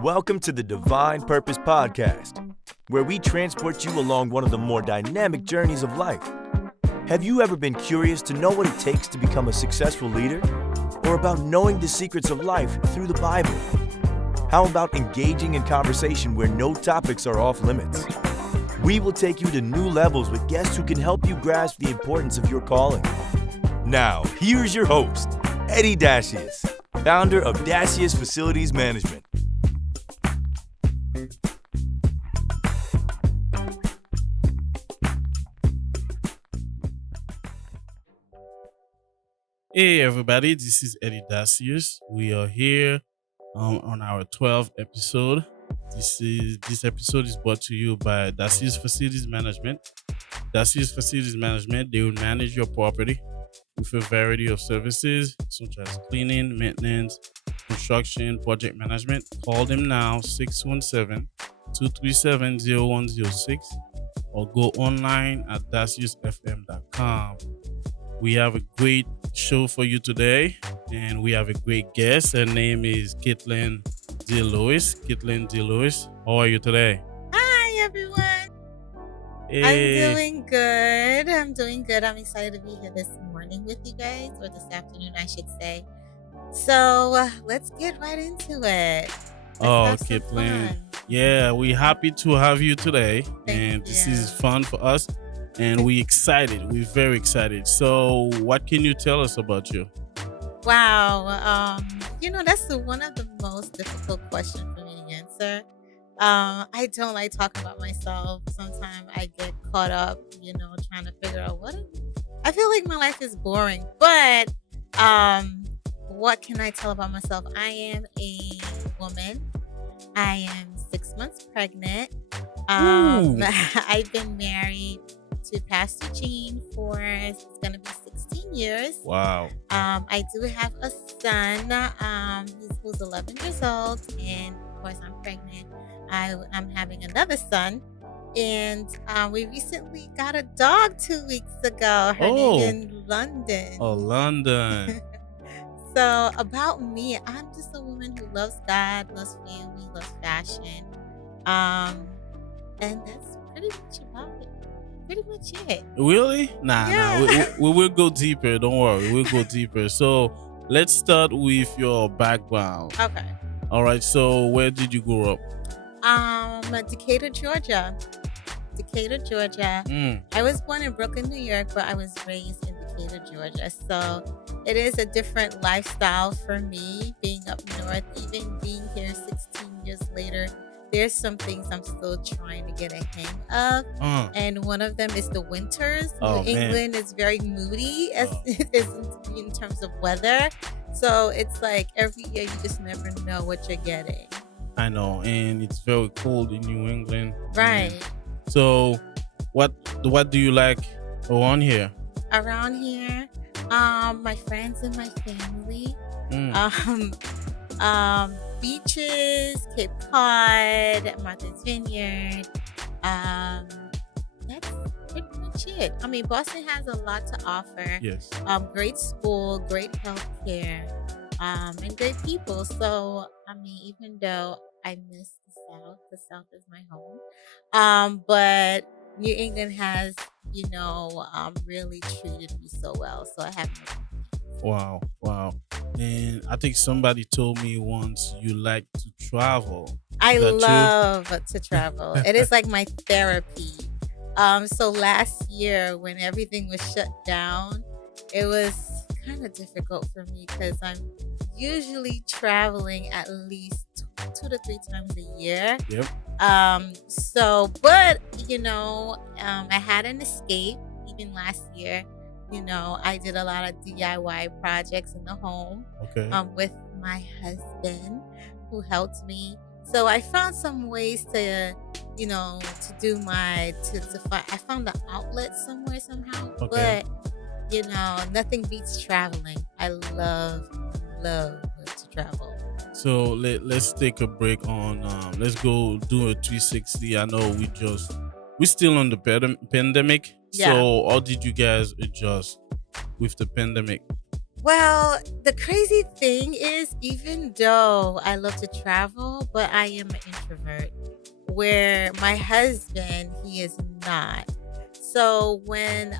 Welcome to the Divine Purpose Podcast, where we transport you along one of the more dynamic journeys of life. Have you ever been curious to know what it takes to become a successful leader? Or about knowing the secrets of life through the Bible? How about engaging in conversation where no topics are off limits? We will take you to new levels with guests who can help you grasp the importance of your calling. Now, here's your host, Eddy Dacius, founder of Dacius Facilities Management. Hey everybody, this is Eddy Dacius. We are here on our 12th episode. This episode is brought to you by Dacius Facilities Management. Dacius Facilities Management, they will manage your property with a variety of services such as cleaning, maintenance, construction, project management. Call them now, 617-237-0106, or go online at daciusfm.com. We have a great show for you today, and we have a great guest. Her name is Katlyne Dessaint-Louis. Katlyne Dessaint-Louis, how are you today? Hi, everyone. Hey. I'm doing good. I'm excited to be here this morning with you guys, or this afternoon, I should say. So let's get right into it. Katlyne. Yeah, we're happy to have you today. Thank This you. is fun for us, and we're excited. We're very excited. So what can you tell us about you? Wow. That's one of the most difficult questions for me to answer. I don't like talking about myself. Sometimes I get caught up, trying to figure out I feel like my life is boring. But what can I tell about myself? I am a woman. I am 6 months pregnant. I've been married to Pastor Gene for it's gonna be 16 years. Wow. I do have a son who's 11 years old, and of course I'm pregnant. I'm having another son, and we recently got a dog 2 weeks ago. Her name in London. Oh, London. So about me, I'm just a woman who loves God, loves family, loves fashion, and that's pretty much about it. Pretty much it. Really? Nah. We will go deeper. Don't worry. We'll go deeper. So let's start with your background. Okay. All right. So where did you grow up? Decatur, Georgia. I was born in Brooklyn, New York, but I was raised in Decatur, Georgia. So it is a different lifestyle for me being up north, even being here 16 years later. There's some things I'm still trying to get a hang of. And one of them is the winters. New England is very moody in terms of weather. So it's like every year you just never know what you're getting. I know, and it's very cold in New England. Right. So what do you like around here? Around here, my friends and my family. Beaches, Cape Cod, Martha's Vineyard. That's pretty much it. I mean, Boston has a lot to offer. Yes. Great school, great healthcare, and great people. So, I mean, even though I miss the South is my home. But New England has, really treated me so well. So I have no complaints. Wow. And I think somebody told me once you like to travel. I love to travel. It is like my therapy. So last year when everything was shut down, it was kind of difficult for me because I'm usually traveling at least 2 to 3 times a year. Yep. I had an escape even last year. I did a lot of DIY projects in the home. Okay. With my husband who helped me. So I found some ways to do I found the outlet somewhere somehow. Okay. But, nothing beats traveling. I love to travel. So let's take a break on, let's go do a 360. I know we're still on the pandemic. Yeah. So how did you guys adjust with the pandemic? Well, the crazy thing is, even though I love to travel, but I am an introvert, where my husband, he is not. So when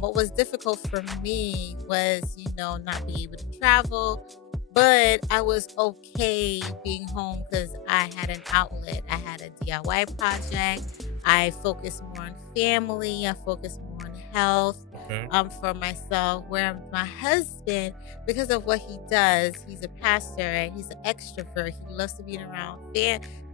what was difficult for me was, not be able to travel, but I was okay being home because I had an outlet. I had a DIY project. I focused more on family. I focused more on health Okay. for myself. Where my husband, because of what he does, he's a pastor and he's an extrovert. He loves to be around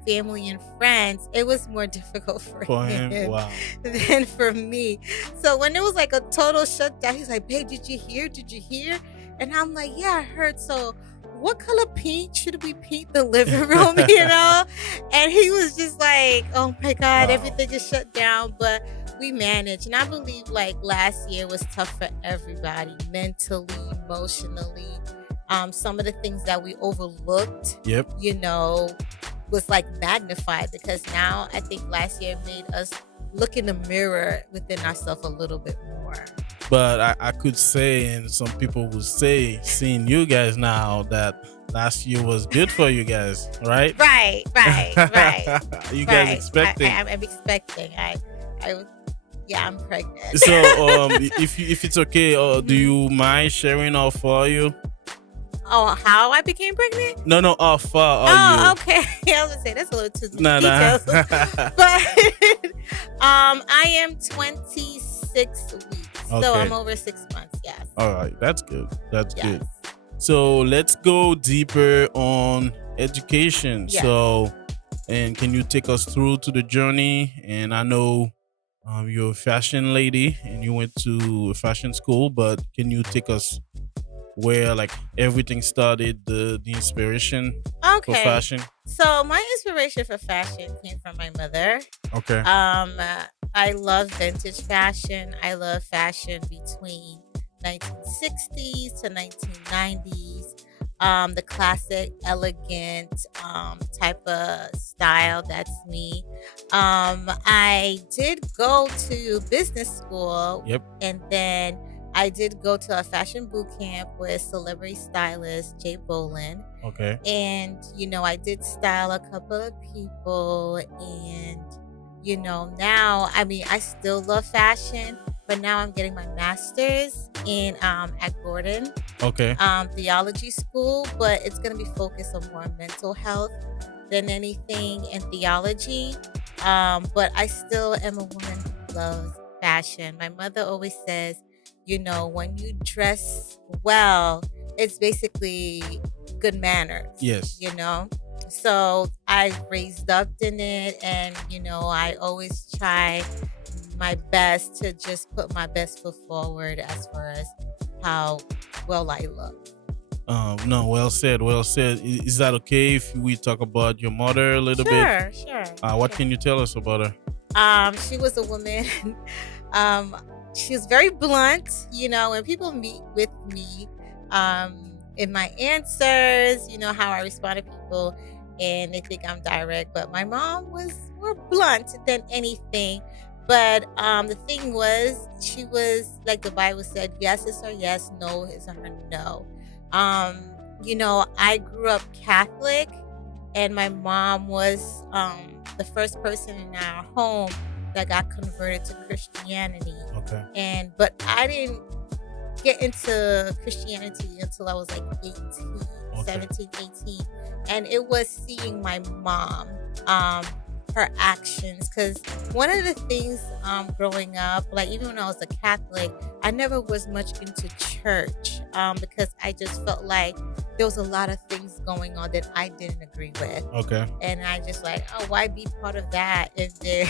family and friends. It was more difficult for For him him, wow. than for me. So when it was like a total shutdown, he's like, "Babe, did you hear? Did you hear?" And I'm like, "Yeah, I heard." So what color paint should we paint the living room, And he was just like, "Oh my God, Wow. everything is shut down." But we managed. And I believe like last year was tough for everybody, mentally, emotionally. Some of the things that we overlooked, Yep. was like magnified, because now I think last year made us look in the mirror within ourselves a little bit more. But I could say, and some people would say, seeing you guys now, that last year was good for you guys, right? Right. You guys Right. expecting? I'm expecting. I'm pregnant. So, if it's okay, do you mind sharing how far you? Oh, how I became pregnant? No, how far are you? Oh, okay. I was gonna say that's a little too Nah. details. But I am 26 weeks, so Okay. I'm over 6 months. Yes. All right, that's good. That's Yes. good. So let's go deeper on education. Yes. So, and can you take us through to the journey? And I know you're a fashion lady and you went to a fashion school, but can you take us where like everything started, the inspiration for Okay. fashion? So my inspiration for fashion came from my mother. Okay. I love vintage fashion. I love fashion between 1960s to 1990s. The classic, elegant type of style. That's me. I did go to business school. Yep. And then I did go to a fashion boot camp with celebrity stylist Jay Bolin. Okay. And, I did style a couple of people. And, now, I still love fashion, but now I'm getting my master's in at Gordon Okay. theology school, but it's going to be focused on more mental health than anything in theology. But I still am a woman who loves fashion. My mother always says, when you dress well, it's basically good manners. Yes. So I raised up in it, and I always try my best to just put my best foot forward as far as how well I look. No, well said. Well said. Is that okay if we talk about your mother a little bit? Sure. What can you tell us about her? She was a woman. She was very blunt. When people meet with me, in my answers, how I respond to people, and they think I'm direct. But my mom was more blunt than anything. But the thing was, she was like the Bible said, yes is her yes, no is her no. I grew up Catholic, and my mom was the first person in our home that got converted to Christianity. Okay. But I didn't get into Christianity until I was like 18, 17, 18. And it was seeing my mom, her actions. Because one of the things growing up, like even when I was a Catholic, I never was much into church because I just felt like there was a lot of things going on that I didn't agree with. Okay. And I just like, why be part of that if there...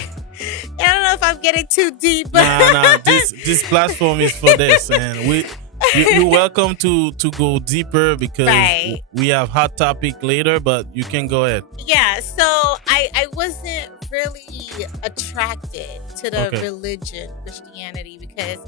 I don't know if I'm getting too deep. But Nah. This platform is for this, and you're welcome to go deeper because Right. we have hot topic later. But you can go ahead. Yeah, so I wasn't really attracted to the Okay. religion, Christianity, because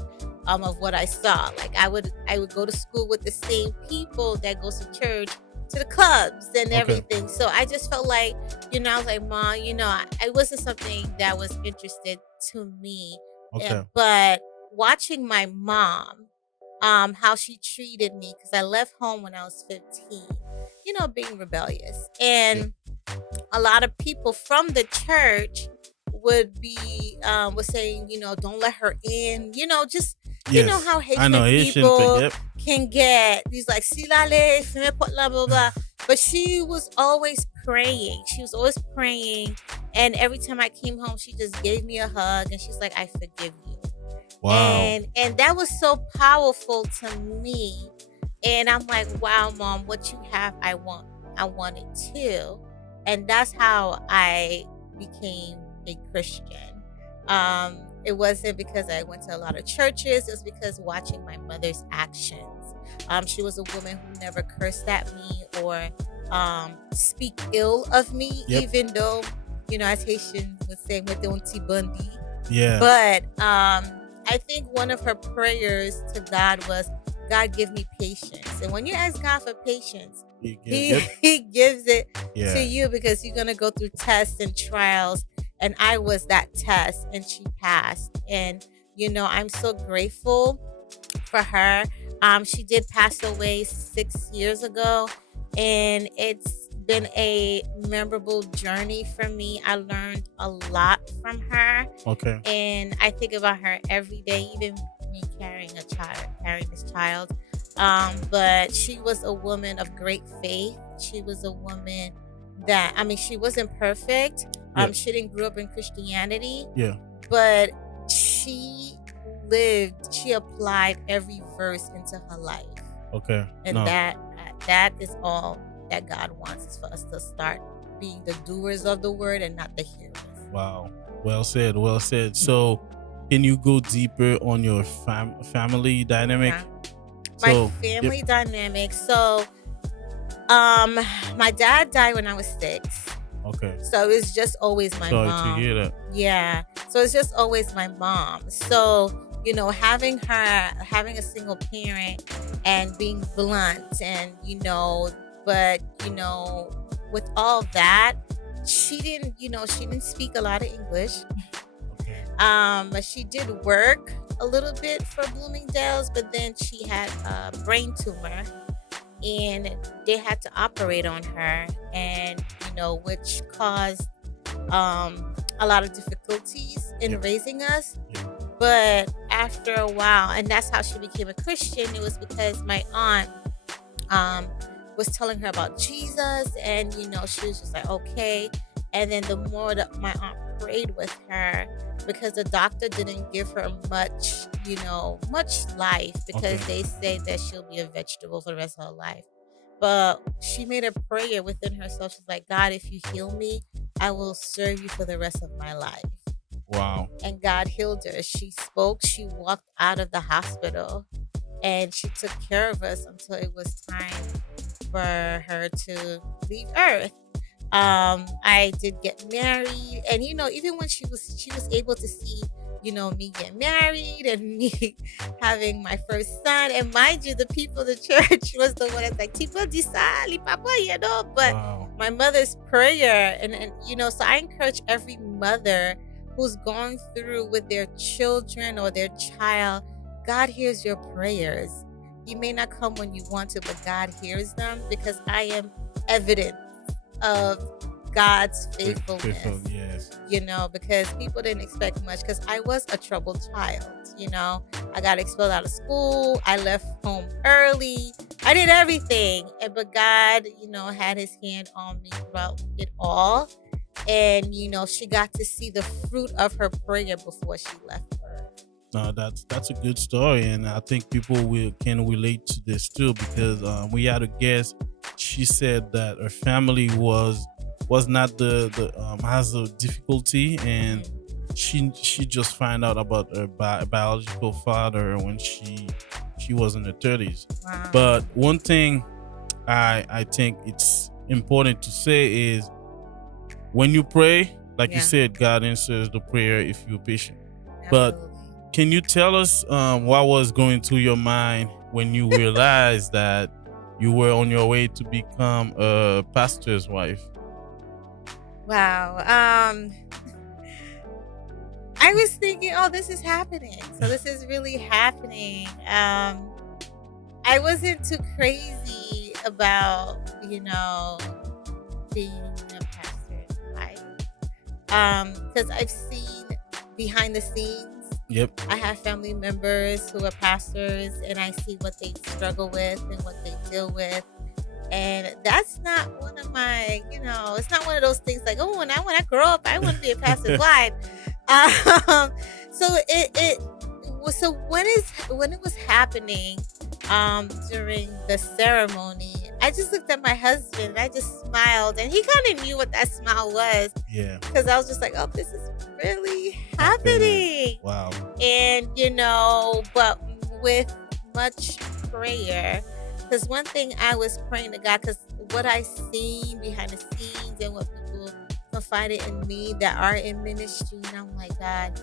of what I saw. Like I would go to school with the same people that goes to church, to the clubs and Okay. everything. So I just felt like, I was like, Mom, I wasn't something that was interested to me. Okay. But watching my mom, how she treated me, because I left home when I was 15, being rebellious. And a lot of people from the church would be was saying, don't let her in, just Yes. how I know Haitian Haitian people yep. can get these like silale, blah blah blah. But she was always praying. She was always praying, and every time I came home, she just gave me a hug, and she's like, "I forgive you." Wow. And that was so powerful to me. And I'm like, wow, Mom, what you have, I want it too. And that's how I became a Christian. It wasn't because I went to a lot of churches. It was because watching my mother's actions. She was a woman who never cursed at me or speak ill of me, even though, as Haitians would say, Bundi. Yeah. But I think one of her prayers to God was, God, give me patience. And when you ask God for patience, he gives it to you, because you're going to go through tests and trials. And I was that test, and she passed. And, I'm so grateful for her. She did pass away 6 years ago, and it's been a memorable journey for me. I learned a lot from her. Okay. And I think about her every day, even me carrying this child. But she was a woman of great faith. She was a woman that, she wasn't perfect. She didn't grow up in Christianity. Yeah. But she applied every verse into her life. Okay. And that is all that God wants, is for us to start being the doers of the word and not the hearers. Wow. Well said. Well said. So, can you go deeper on your family dynamic? My family dynamic. So, my dad died when I was 6. Okay. So it was just always my mom. Sorry to hear that. Yeah. So it's just always my mom. So, having a single parent and being blunt and, but, with all that, she didn't speak a lot of English. Okay. She did work a little bit for Bloomingdale's, but then she had a brain tumor, and they had to operate on her, and which caused a lot of difficulties in raising us. But after a while, and that's how she became a Christian, it was because my aunt was telling her about Jesus, and she was just like, okay. And then the more that my aunt prayed with her, because the doctor didn't give her much life, because they say that she'll be a vegetable for the rest of her life. But she made a prayer within herself. She's like, God, if you heal me, I will serve you for the rest of my life. Wow. And God healed her. She spoke. She walked out of the hospital, and she took care of us until it was time for her to leave Earth. I did get married, and even when she was able to see me get married and me having my first son. And mind you, the people of the church was the one that's like, Tipo di sali, papa, but my mother's prayer. And so I encourage every mother who's going through with their children or their child, God hears your prayers. He may not come when you want to, but God hears them, because I am evidence of God's faithfulness. Yes. Because people didn't expect much, because I was a troubled child. I got expelled out of school. I left home early. I did everything. But God, had his hand on me throughout it all. And, she got to see the fruit of her prayer before she left Earth. No, that's a good story. And I think people can relate to this too, because we had a guest. She said that her family was not has a difficulty, and she just found out about her biological father when she was in her 30s. Wow. But one thing I think it's important to say is, when you pray, like you said, God answers the prayer if you're patient. Absolutely. But can you tell us what was going through your mind when you realized that you were on your way to become a pastor's wife? Wow. I was thinking, oh, this is happening. So this is really happening. I wasn't too crazy about, being a pastor's wife. Because I've seen behind the scenes. Yep. I have family members who are pastors, and I see what they struggle with and what they deal with. And that's not one of my, it's not one of those things like, oh, when I grow up, I want to be a pastor's wife. So when it was happening, during the ceremony, I just looked at my husband and I just smiled, and he kind of knew what that smile was. Yeah. Because I was just like, oh, this is really happening. Wow. And, but with much prayer, because one thing I was praying to God, because what I seen behind the scenes and what people confided in me that are in ministry, and I'm like, God,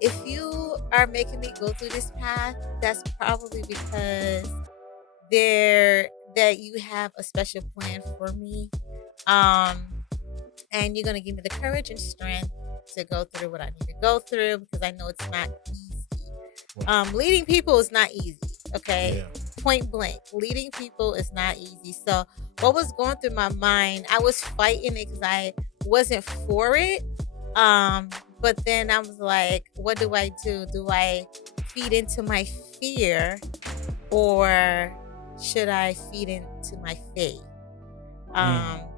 if you are making me go through this path, that's probably because that you have a special plan for me. And you're going to give me the courage and strength to go through what I need to go through, because I know it's not easy. Leading people is not easy. Okay. Yeah. Point blank. Leading people is not easy. So what was going through my mind, I was fighting it because I wasn't for it. But then I was like, what do I do? Do I feed into my fear, or should I feed into my faith?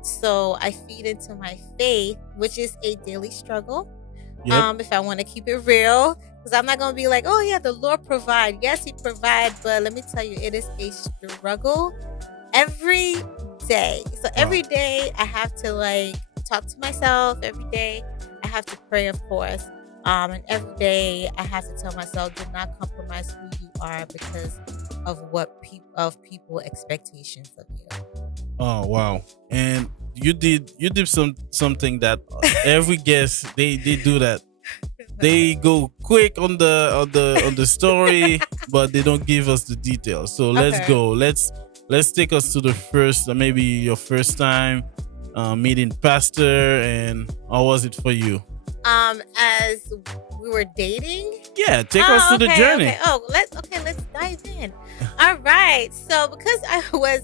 So I feed into my faith, which is a daily struggle. Yep. If I want to keep it real, because I'm not going to be like, oh yeah, the Lord provide. Yes, he provide, but let me tell you, it is a struggle every day. So every day I have to talk to myself. Every day I have to pray, of course. And every day I have to tell myself, do not compromise who you are because of what people expectations of you. Oh wow! And you did something that every guest they do that. They go quick on the story, but they don't give us the details. So let's go. Let's take us to the first, maybe your first time meeting pastor, and how was it for you? As we were dating. Yeah, take us to the journey. Okay. Oh, let's dive in. All right. So because I was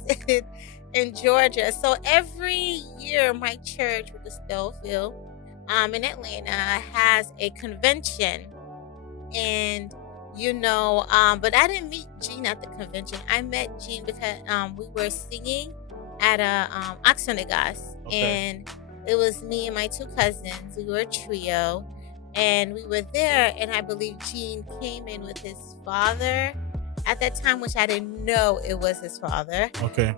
in Georgia, so every year my church, which is Stillfield, in Atlanta, has a convention, and but I didn't meet Jean at the convention. I met Jean because we were singing at a Oxennegas, and it was me and my two cousins. We were a trio, and we were there, and I believe Jean came in with his father at that time, which I didn't know it was his father. Okay.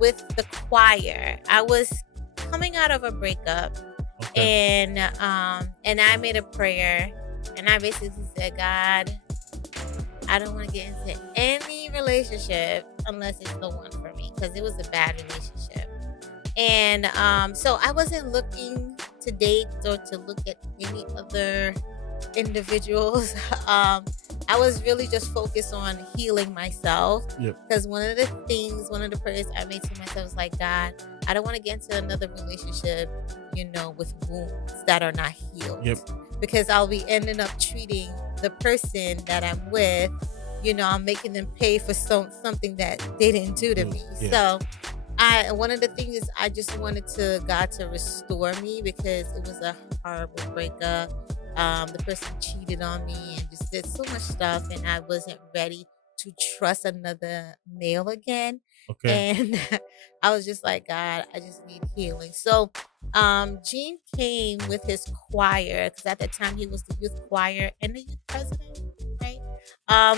With the choir. I was coming out of a breakup, and I made a prayer, and I basically said, God, I don't want to get into any relationship unless it's the one for me, because it was a bad relationship. And so I wasn't looking to date or to look at any other individuals. I was really just focused on healing myself. Because one of the prayers I made to myself was like, God, I don't want to get into another relationship, with wounds that are not healed. Because I'll be ending up treating the person that I'm with, I'm making them pay for something that they didn't do to me. So one of the things is I just wanted God to restore me, because it was a horrible breakup. The person cheated on me and just did so much stuff, and I wasn't ready to trust another male again. And I was just like, God, I just need healing. So Gene came with his choir, because at that time he was the youth choir and the youth president, right?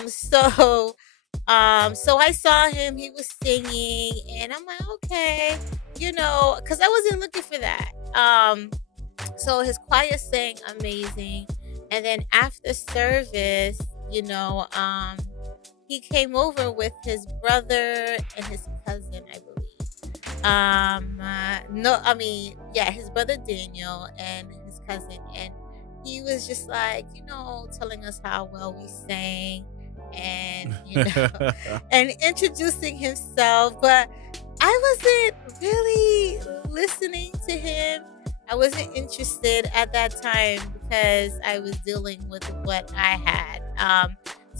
So I saw him, he was singing, and I'm like, okay, because I wasn't looking for that. So his choir sang amazing. And then after service, he came over with his brother and his cousin, I believe. His brother Daniel and his cousin. And he was just like, telling us how well we sang, and and introducing himself. But I wasn't really listening to him. I wasn't interested at that time, because I was dealing with what I had.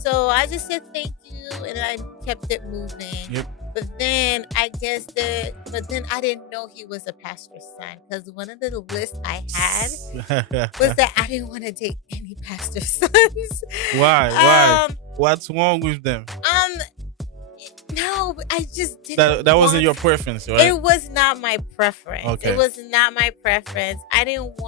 So I just said thank you, and I kept it moving. Yep. But then I didn't know he was a pastor's son, because one of the lists I had was that I didn't want to date any pastor's sons. Why? What's wrong with them? No, I just didn't. That wasn't your preference, right? It was not my preference. Okay. It was not my preference. I didn't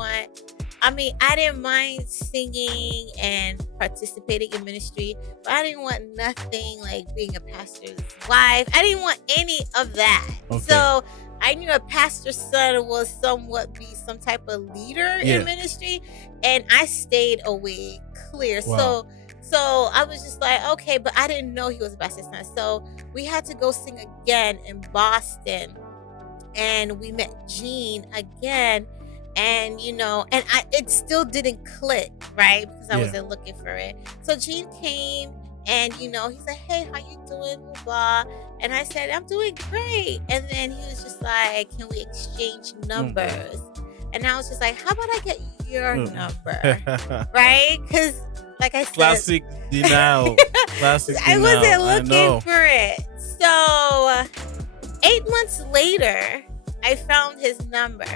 mind singing and participating in ministry, but I didn't want nothing like being a pastor's wife. I didn't want any of that. Okay. So I knew a pastor's son was somewhat be some type of leader in ministry, and I stayed away clear. Wow. So I was just like, okay, but I didn't know he was a pastor's son. So we had to go sing again in Boston, and we met Gene again. And, it still didn't click, right? Because I wasn't looking for it. So Gene came and, he said, hey, how you doing? Blah, blah. And I said, I'm doing great. And then he was just like, can we exchange numbers? And I was just like, how about I get your number? Right? Because, like I said. Classic denial. I wasn't looking for it. So 8 months later, I found his number.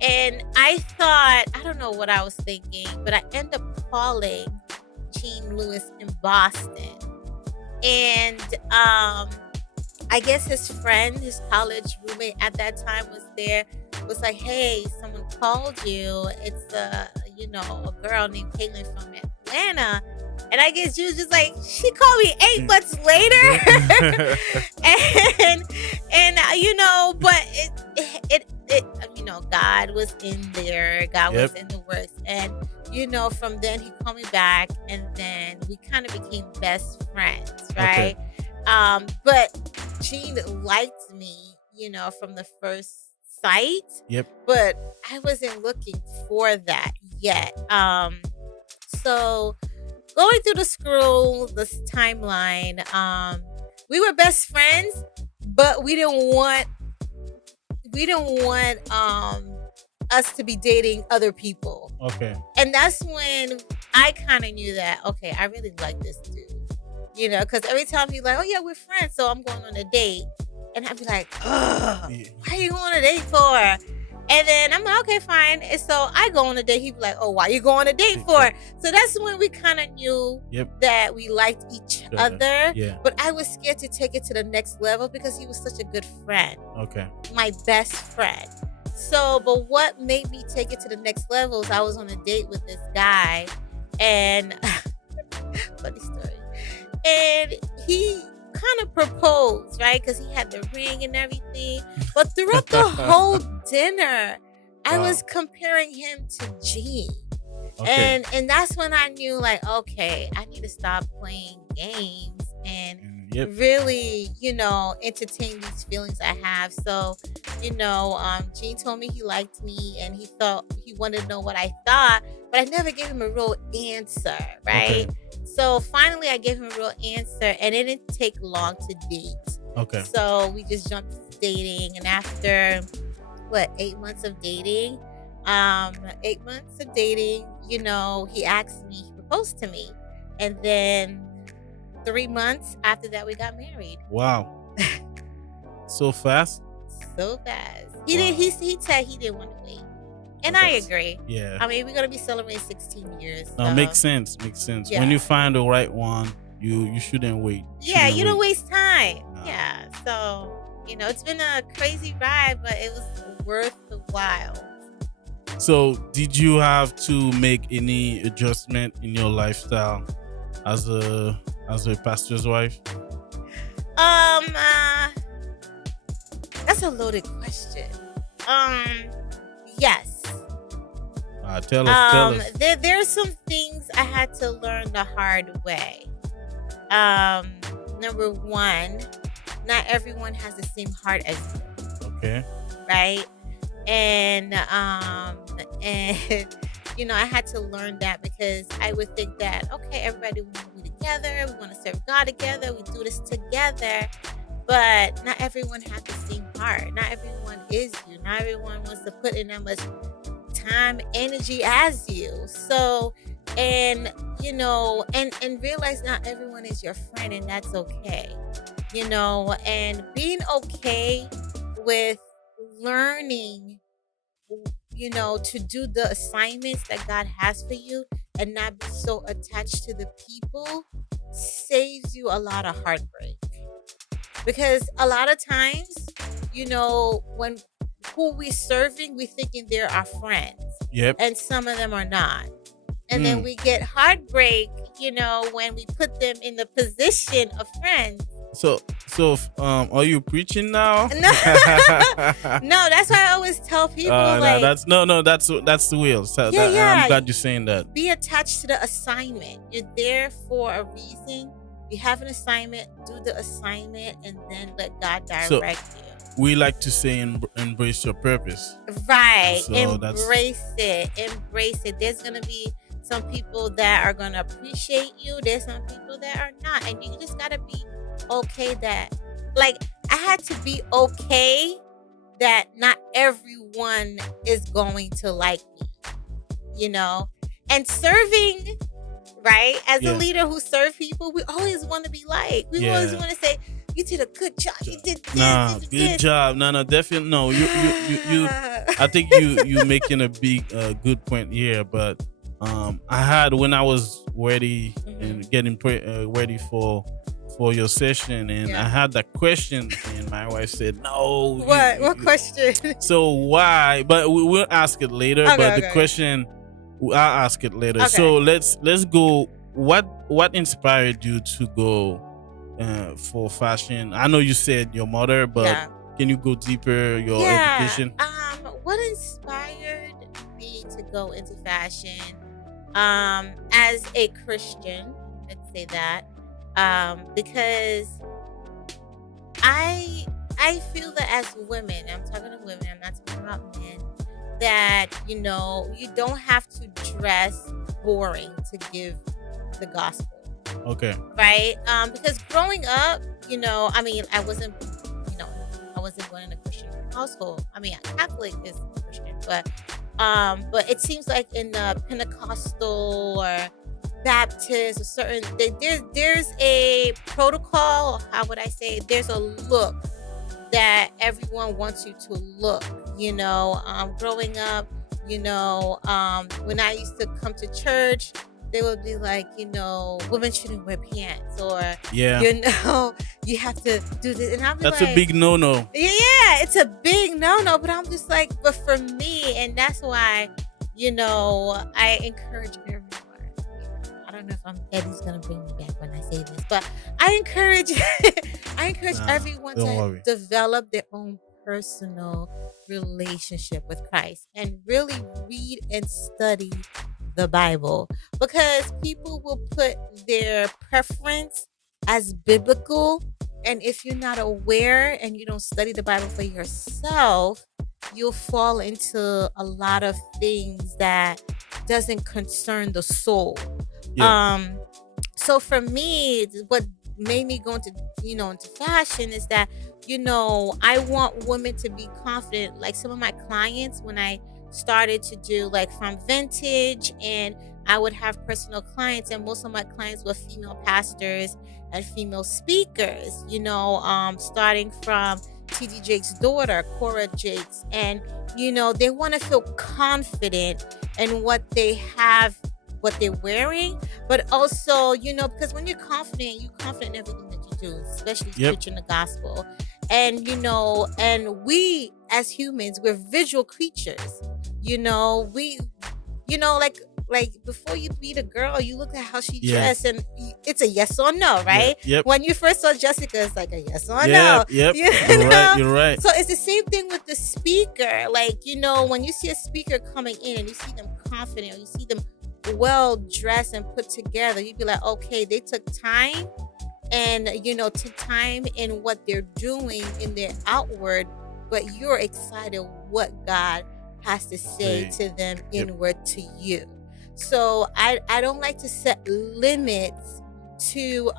And I thought, I don't know what I was thinking, but I ended up calling Gene Lewis in Boston. And I guess his friend, his college roommate at that time was there, was like, hey, someone called you. It's a girl named Katlyne from Atlanta. And I guess she was just like, she called me 8 months later. But God was in there. God was in the works. And, from then he called me back, and then we kind of became best friends, right? Okay. But Gene liked me, from the first sight. Yep. But I wasn't looking for that yet. So going through this timeline, we were best friends, but we didn't want us to be dating other people. Okay. And that's when I kind of knew that, okay, I really like this dude. Because every time he's like, oh yeah, we're friends, so I'm going on a date. And I'd be like, ugh, why are you going on a date for? And then I'm like, okay, fine. And so I go on a date. He'd be like, oh, why you go on a date for? So that's when we kind of knew that we liked each other. Yeah. But I was scared to take it to the next level because he was such a good friend. Okay. My best friend. So, but what made me take it to the next level is I was on a date with this guy, and funny story. And he kind of proposed, right? Because he had the ring and everything. But throughout the whole dinner, I was comparing him to Gene. Okay. And that's when I knew, like, okay, I need to stop playing games and really, entertain these feelings I have. So, Gene told me he liked me and he wanted to know what I thought, but I never gave him a real answer, right? Okay. So finally I gave him a real answer, and it didn't take long to date. Okay. So we just jumped dating, and after 8 months of dating, he asked me, he proposed to me. And then 3 months after that, we got married. Wow. So fast? So fast. He said he didn't want to wait. And I agree. Yeah. I mean, we're going to be celebrating 16 years. No, makes sense. Yeah. When you find the right one, you shouldn't wait. You don't waste time. No. Yeah. So, it's been a crazy ride, but it was worth the while. So, did you have to make any adjustment in your lifestyle as a pastor's wife? That's a loaded question. Yes. Tell us. There's some things I had to learn the hard way. Number one, not everyone has the same heart as you. Okay. Right? And I had to learn that, because I would think that, okay, everybody want to be together, we want to serve God together, we do this together, but not everyone has the same heart. Not everyone is you. Not everyone wants to put in that much time, energy as you. So and and realize not everyone is your friend, and that's okay. And being okay with learning, to do the assignments that God has for you and not be so attached to the people saves you a lot of heartbreak. Because a lot of times, when who we serving, we thinking they're our friends. Yep. And some of them are not. And then we get heartbreak, when we put them in the position of friends. So, are you preaching now? No, no, that's why I always tell people that's the wheel. So I'm glad you're saying that. Be attached to the assignment. You're there for a reason. You have an assignment, do the assignment, and then let God direct you. We like to say embrace your purpose. Right. So embrace it. There's going to be some people that are going to appreciate you. There's some people that are not. And you just got to be okay that, I had to be okay that not everyone is going to like me, and serving, right? As a leader who serve people, we always want to be liked. We always want to say, you did a good job. You did this. Good job. No, definitely. No, you. I think you making a big, good point here. But I had, when I was ready and getting ready for your session, and I had that question, and my wife said, "No." What question? So why? But we'll ask it later. Okay, but the question, I'll ask it later. Okay. So let's go. What inspired you to go for fashion? I know you said your mother, but can you go deeper? Your education. What inspired me to go into fashion? As a Christian, let's say that, because I feel that as women, I'm talking to women, I'm not talking about men, that you don't have to dress boring to give the gospel. Okay. Right? Because growing up, I wasn't going in a Christian household. Catholic is Christian, but it seems like in the Pentecostal or Baptist or certain, there's a protocol. How would I say? There's a look that everyone wants you to look. Growing up, when I used to come to church, they would be like, women shouldn't wear pants, or you have to do this, and I'm that's a big no-no. Yeah, it's a big no-no. But I'm just like, but for me, and that's why, I encourage everyone. I don't know if Eddie's gonna bring me back when I say this, but I encourage everyone to develop their own personal relationship with Christ and really read and study the Bible, because people will put their preference as biblical, and if you're not aware and you don't study the Bible for yourself, you'll fall into a lot of things that doesn't concern the soul. So for me, what made me go into fashion is that I want women to be confident. Like some of my clients, when I started to do from vintage, and I would have personal clients, and most of my clients were female pastors and female speakers, starting from TD Jake's daughter, Cora Jakes, and they want to feel confident in what they have, what they're wearing, but also because when you're confident in everything that you do, especially preaching the gospel. And and we as humans, we're visual creatures. Like before you meet a girl, you look at how she dressed, and it's a yes or no, right? Yep. When you first saw Jessica, it's like a yes or no. Yep. You're right. So it's the same thing with the speaker. When you see a speaker coming in and you see them confident, or you see them well dressed and put together, you'd be like, okay, they took time, and took time in what they're doing in their outward, but you're excited what God has to say to them inward to you. So I don't like to set limits to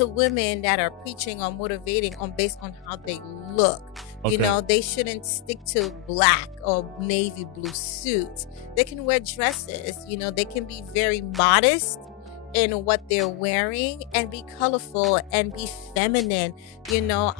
women that are preaching or motivating based on how they look. You Okay. know, they shouldn't stick to black or navy blue suits. They can wear dresses. You know, they can be very modest in what they're wearing and be colorful and be feminine. You know,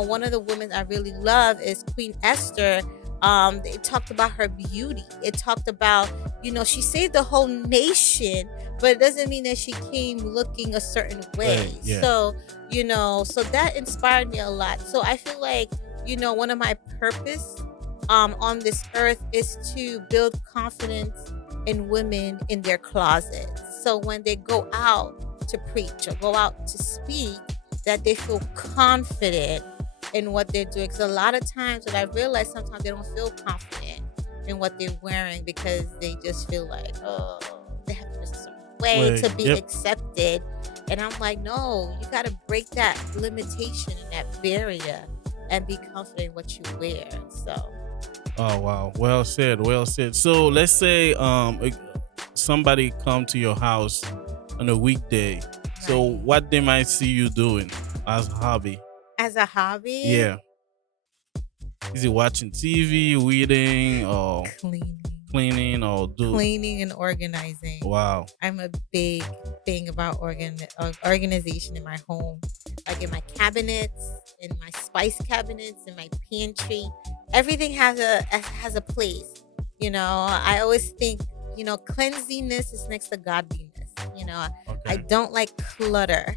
one of the women I really love is Queen Esther. It talked about her beauty. It talked about, you know, she saved the whole nation, but it doesn't mean that she came looking a certain way. Right, yeah. So, you know, so that inspired me a lot. So I feel like, you know, one of my purpose on this earth is to build confidence in women in their closets. So when they go out to preach or go out to speak, that they feel confident in what they're doing. Because a lot of times what I realize, sometimes they don't feel confident in what they're wearing because they just feel like, oh, they have to dress a certain way to be accepted. And I'm like, no, you got to break that limitation and that barrier and be confident in what you wear. So. Oh wow, well said. So let's say somebody come to your house on a weekday. Right. So what they might see you doing as a hobby? As a hobby? Yeah. Is it watching TV, reading, or cleaning, or cleaning and organizing? Wow. I'm a big thing about organization in my home, like in my cabinets, in my spice cabinets, in my pantry. Everything has a place. You know, I always think, you know, cleanliness is next to godliness. You know, I don't like clutter.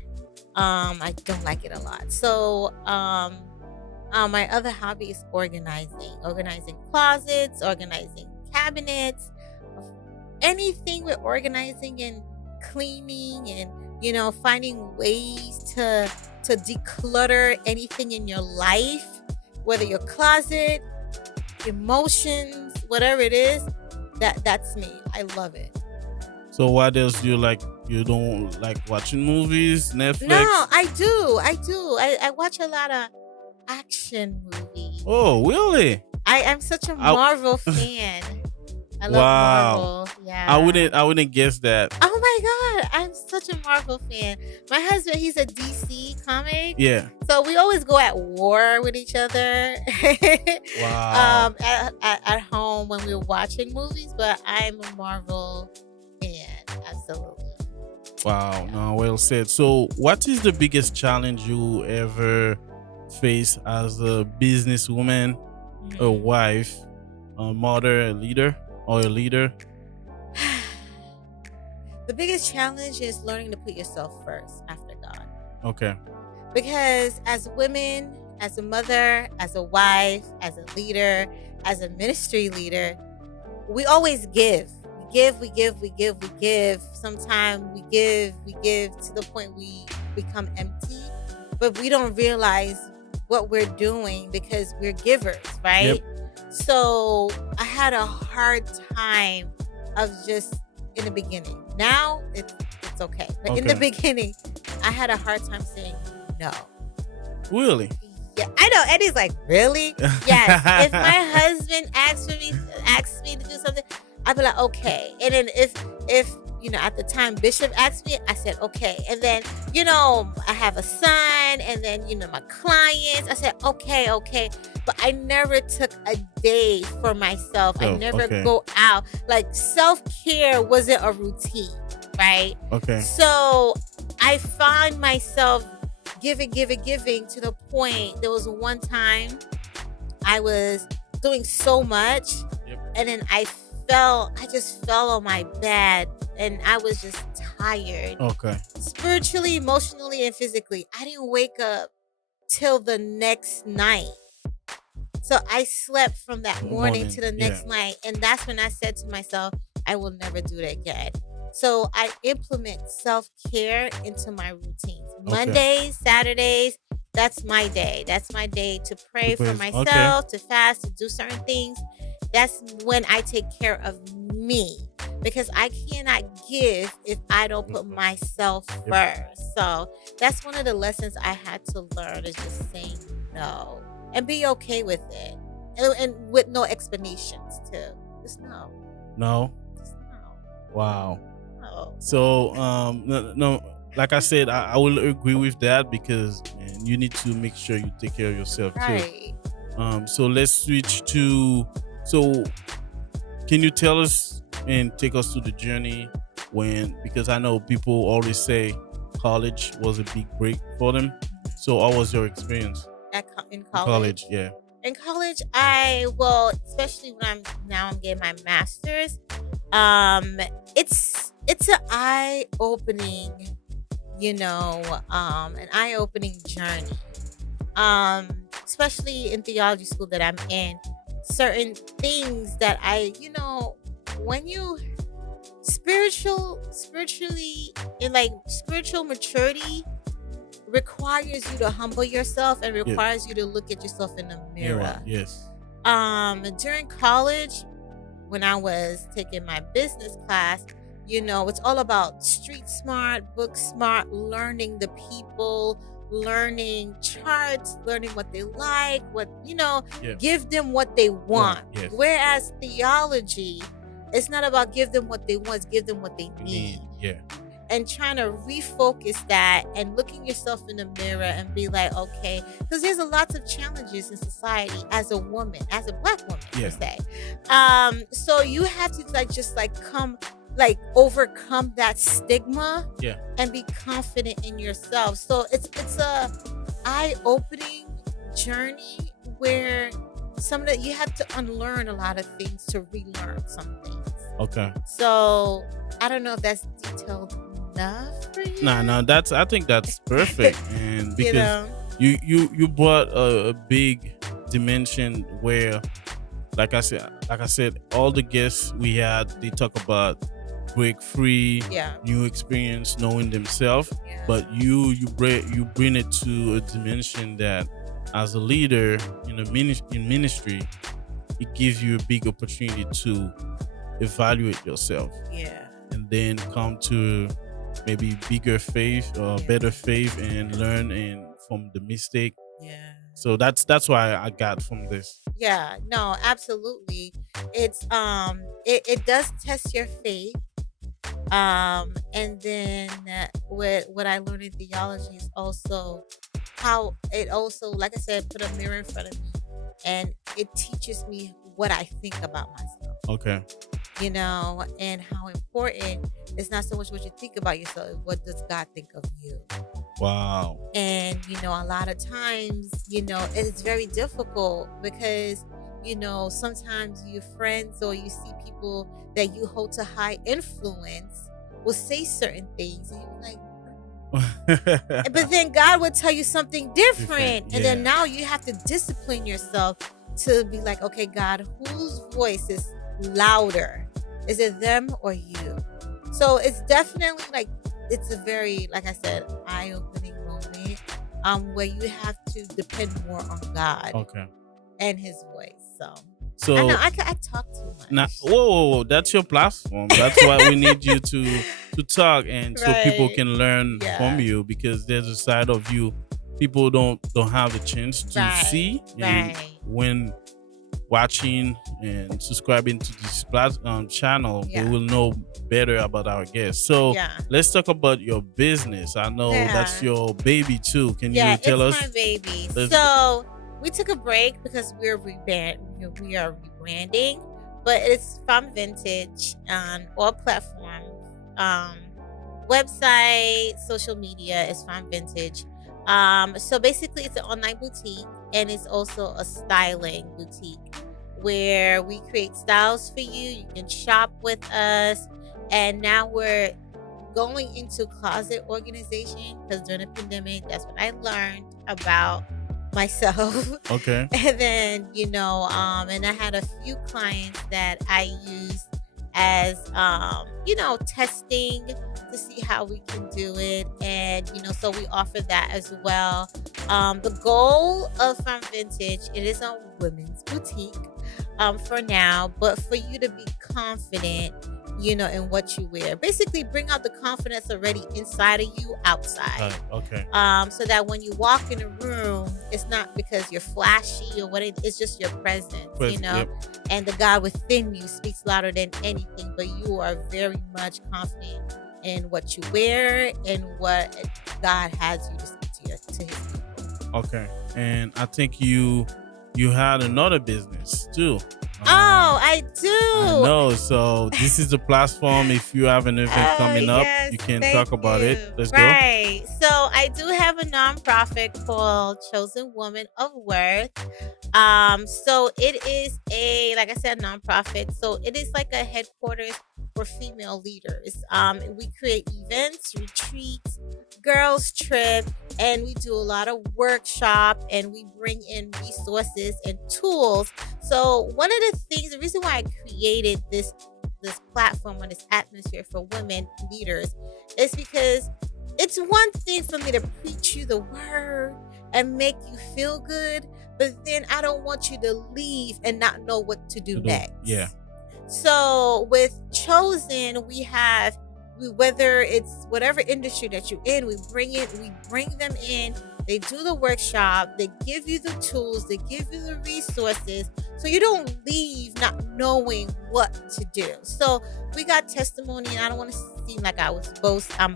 I don't like it a lot. So, my other hobby is organizing closets, organizing cabinets, anything with organizing and cleaning, and, you know, finding ways to declutter anything in your life, whether your closet, emotions, whatever it is. That's me. I love it. So what else do you like? You don't like watching movies, Netflix? No, I do. I watch a lot of action movies. Oh, really? I'm such a Marvel fan. I love Marvel. Yeah. I wouldn't guess that. Oh my God, I'm such a Marvel fan. My husband, he's a DC comic. Yeah. So we always go at war with each other. Wow. At home when we're watching movies, but I'm a Marvel fan. Absolutely. Wow. No, well said. So what is the biggest challenge you ever face as a businesswoman, a wife, a mother, a leader? The biggest challenge is learning to put yourself first after God. Okay. Because as women, as a mother, as a wife, as a leader, as a ministry leader, we always give. We give. Sometimes we give to the point we become empty, but we don't realize what we're doing because we're givers, right? Yep. So I had a hard time of just in the beginning. Now it's okay. But in the beginning, I had a hard time saying no. Really? Yeah, I know. Eddy's like, really? Yes. If my husband asks me to do something, I'd be like, okay. And then if you know, at the time Bishop asked me, I said, okay. And then, you know, I have a son, and then, you know, my clients, I said, okay. But I never took a day for myself. I never go out. Like, self-care wasn't a routine, right? Okay. So I find myself giving to the point. There was one time I was doing so much, and then I just fell on my bed, and I was just tired. Okay. Spiritually, emotionally, and physically. I didn't wake up till the next night. So I slept from that morning to the next night. And that's when I said to myself, I will never do that again. So I implement self-care into my routines. Mondays, Saturdays, that's my day. That's my day to pray for myself, to fast, to do certain things. That's when I take care of me, because I cannot give if I don't put myself first. So that's one of the lessons I had to learn, is just saying no and be okay with it, and with no explanations too. Just no. No. Just no. Wow. No. So no. Like I said, I will agree with that, because you need to make sure you take care of yourself too. So let's switch to. So can you tell us and take us through the journey because I know people always say college was a big break for them. So how was your experience In in college? college? Yeah. In college, especially when I'm getting my master's. It's an eye opening, an eye opening journey. Especially in theology school that I'm in, certain things that when you spiritually in like spiritual maturity requires you to humble yourself and requires you to look at yourself in the mirror. Yes. During college, when I was taking my business class, it's all about street smart, book smart, learning the people, learning charts, learning what they like, give them what they want. Yes. Whereas theology, it's not about give them what they want, it's give them what they need. Yeah. And trying to refocus that and looking yourself in the mirror and be like, okay, because there's a lots of challenges in society as a woman, as a Black woman, per se. So you have to overcome that stigma and be confident in yourself. So it's a eye-opening journey where you have to unlearn a lot of things to relearn some things. Okay. So I don't know if that's detailed enough for you. No, I think that's perfect. And because you brought a big dimension where, like I said, all the guests we had, they talk about break free, new experience, knowing themselves. But you bring it to a dimension that, as a leader in ministry, it gives you a big opportunity to evaluate yourself. And then come to maybe bigger faith or better faith and learn from the mistake. So that's why I got from this. Yeah, no, absolutely. It's it does test your faith. And then what I learned in theology is also how it also, like I said, put a mirror in front of me, and it teaches me what I think about myself. Okay. And how important it's not so much what you think about yourself, what does God think of you? Wow. And a lot of times, it's very difficult because sometimes your friends or you see people that you hold to high influence will say certain things and you're like, but then God would tell you something different. And then now you have to discipline yourself to be like, okay, God, whose voice is louder? Is it them or you? So it's definitely it's a very, like I said, eye-opening moment where you have to depend more on God and His voice. So I know I talk too much. Now, whoa, that's your platform. That's why we need you to talk, and so people can learn from you, because there's a side of you people don't have the chance to see. And when watching and subscribing to this channel, they will know better about our guests. So let's talk about your business. I know that's your baby too. Can you tell us? Yeah, it's my baby. So we took a break because we are rebranding, but it's Femme Vintage on all platforms. Website, social media is Femme Vintage. So basically it's an online boutique, and it's also a styling boutique where we create styles for you. You can shop with us. And now we're going into closet organization, because during the pandemic, that's what I learned about myself. Okay. And then, and I had a few clients that I used as, testing to see how we can do it. And, so we offer that as well. The goal of Femme Vintage, it is a women's boutique for now, but for you to be confident, in what you wear. Basically bring out the confidence already inside of you outside. So that when you walk in a room, it's not because you're flashy or it's just your presence, and the God within you speaks louder than anything, but you are very much confident in what you wear and what God has you to speak to his people. Okay. And I think you you had another business too. I do. I know. So this is the platform. If you have an event coming up, Yes, you can thank talk about you. it. Let's go. Right. So I do have a nonprofit called Chosen Woman of Worth. So it is like I said, nonprofit. So it is like a headquarters for female leaders. We create events, retreats, girls trip, and we do a lot of workshop, and we bring in resources and tools. So one of the reason why I created this platform on this atmosphere for women leaders is because it's one thing for me to preach you the word and make you feel good, but then I don't want you to leave and not know what to do next. Yeah. So with Chosen, whether it's whatever industry that you're in, we bring them in, they do the workshop, they give you the tools, they give you the resources, so you don't leave not knowing what to do. So we got testimony, and I don't want to seem like I'm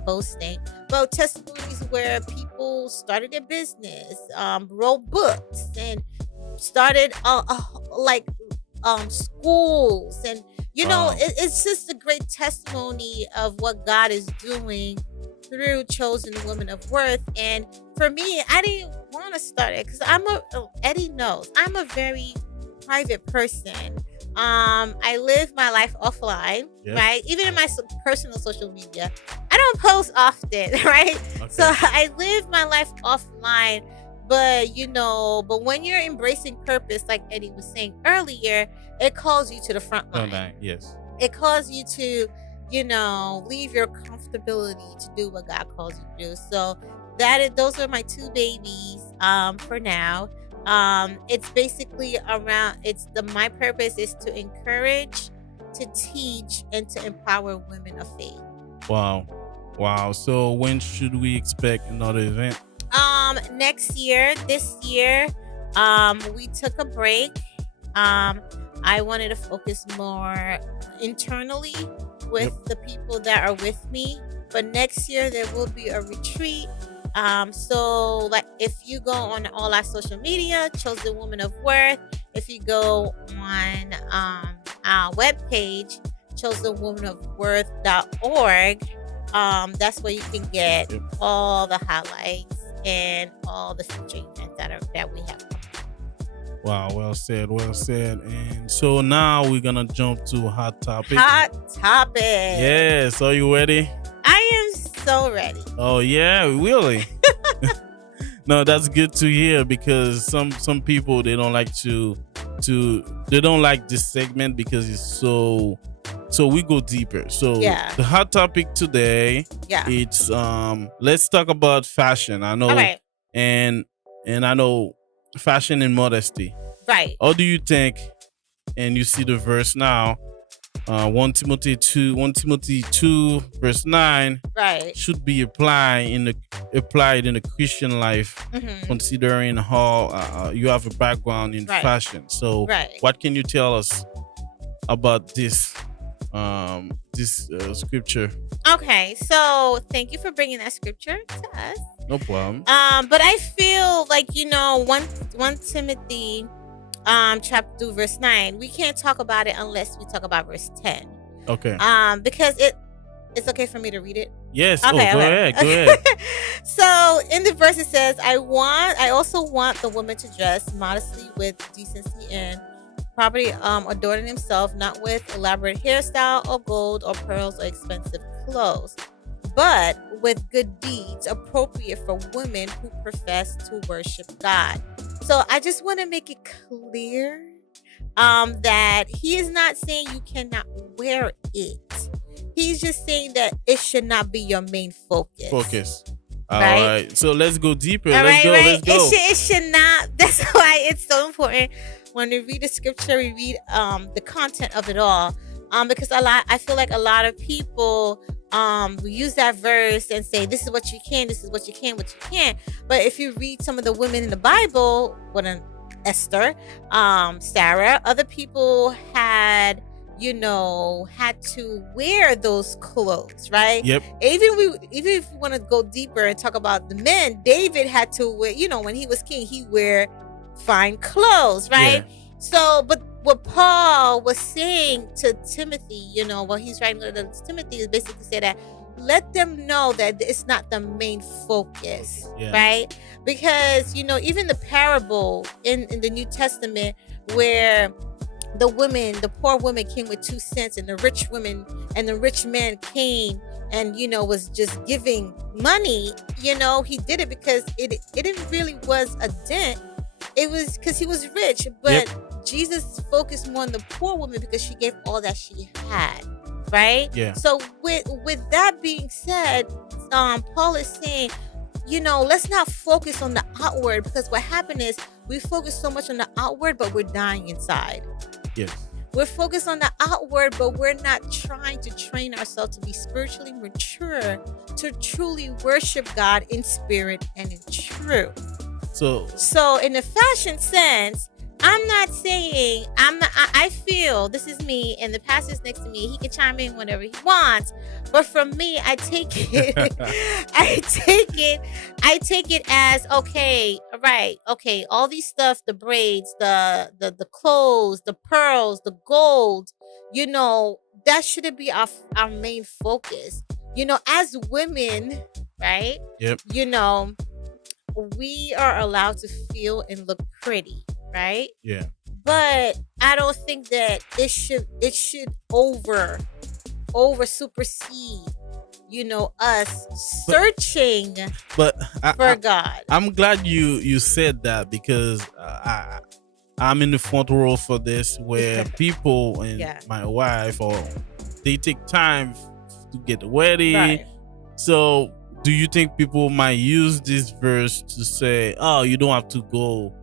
boasting, but testimonies where people started their business, wrote books, and started schools, and it's just a great testimony of what God is doing through Chosen Women of Worth. And for me, I didn't want to start it because Eddie knows I'm a very private person. I live my life offline, right? Even in my personal social media, I don't post often, right? Okay. So I live my life offline. But when you're embracing purpose, like Eddie was saying earlier, it calls you to the front line. Yes. It calls you to, leave your comfortability to do what God calls you to do. So those are my two babies for now. It's basically my purpose is to encourage, to teach, and to empower women of faith. Wow. So when should we expect another event? This year, we took a break. I wanted to focus more internally with the people that are with me. But next year there will be a retreat. So like if you go on all our social media, Chosen Woman of Worth, if you go on our webpage, chosenwomanofworth.org, that's where you can get all the highlights and all the future events that we have. Wow, well said. And so now we're gonna jump to hot topic. Yes, are you ready? I am so ready. Oh yeah, really? No, that's good to hear, because some people, they don't like they don't like this segment because it's so we go deeper. So the hot topic today, it's let's talk about fashion. I know, and I know fashion and modesty. Right. How do you think? And you see the verse now, 1 Timothy 2 verse 9, right, should be applied in the Christian life, considering how you have a background in fashion. So what can you tell us about this scripture? Okay, so thank you for bringing that scripture to us. No problem. But I feel like 1 Timothy chapter 2 verse 9, we can't talk about it unless we talk about verse 10. Okay. Because it's okay for me to read it. Yes. Okay, go ahead. So in the verse it says, I also want the woman to dress modestly with decency and property, adorning himself not with elaborate hairstyle or gold or pearls or expensive clothes, but with good deeds appropriate for women who profess to worship God. So I just want to make it clear that he is not saying you cannot wear it. He's just saying that it should not be your main focus. All right. So let's go deeper. Let's go. It should not. That's why it's so important when we read the scripture, we read the content of it all. Because I feel like a lot of people we use that verse and say, this is what you can, this is what you can, what you can't. But if you read some of the women in the Bible, Esther, Sarah, other people had to wear those clothes, right? Yep. Even if we want to go deeper and talk about the men, David had to wear, when he was king, he wear fine clothes, right? Yeah. So, but what Paul was saying to Timothy, what he's writing to Timothy is basically say that let them know that it's not the main focus, right? Because, even the parable in the New Testament where the poor woman came with 2 cents and the rich woman and the rich man came and, was just giving money, he did it because it really was a dent. It was because he was rich, but Jesus focused more on the poor woman because she gave all that she had, right? Yeah. So with that being said, Paul is saying, let's not focus on the outward, because what happened is we focus so much on the outward, but we're dying inside. Yes. We're focused on the outward, but we're not trying to train ourselves to be spiritually mature, to truly worship God in spirit and in truth. So in the fashion sense, I'm not saying, I feel, this is me, and the pastor's next to me, he can chime in whenever he wants. But from me, I take it, I take it as, okay, right, okay, all these stuff, the braids, the clothes, the pearls, the gold, that shouldn't be our main focus. As women, right? Yep. We are allowed to feel and look pretty, right? Yeah. But I don't think that it should over supersede, us searching for God. I'm glad you said that, because I'm in the front row for this, where people and my wife, or they take time to get ready. Right. So do you think people might use this verse to say, oh, you don't have to go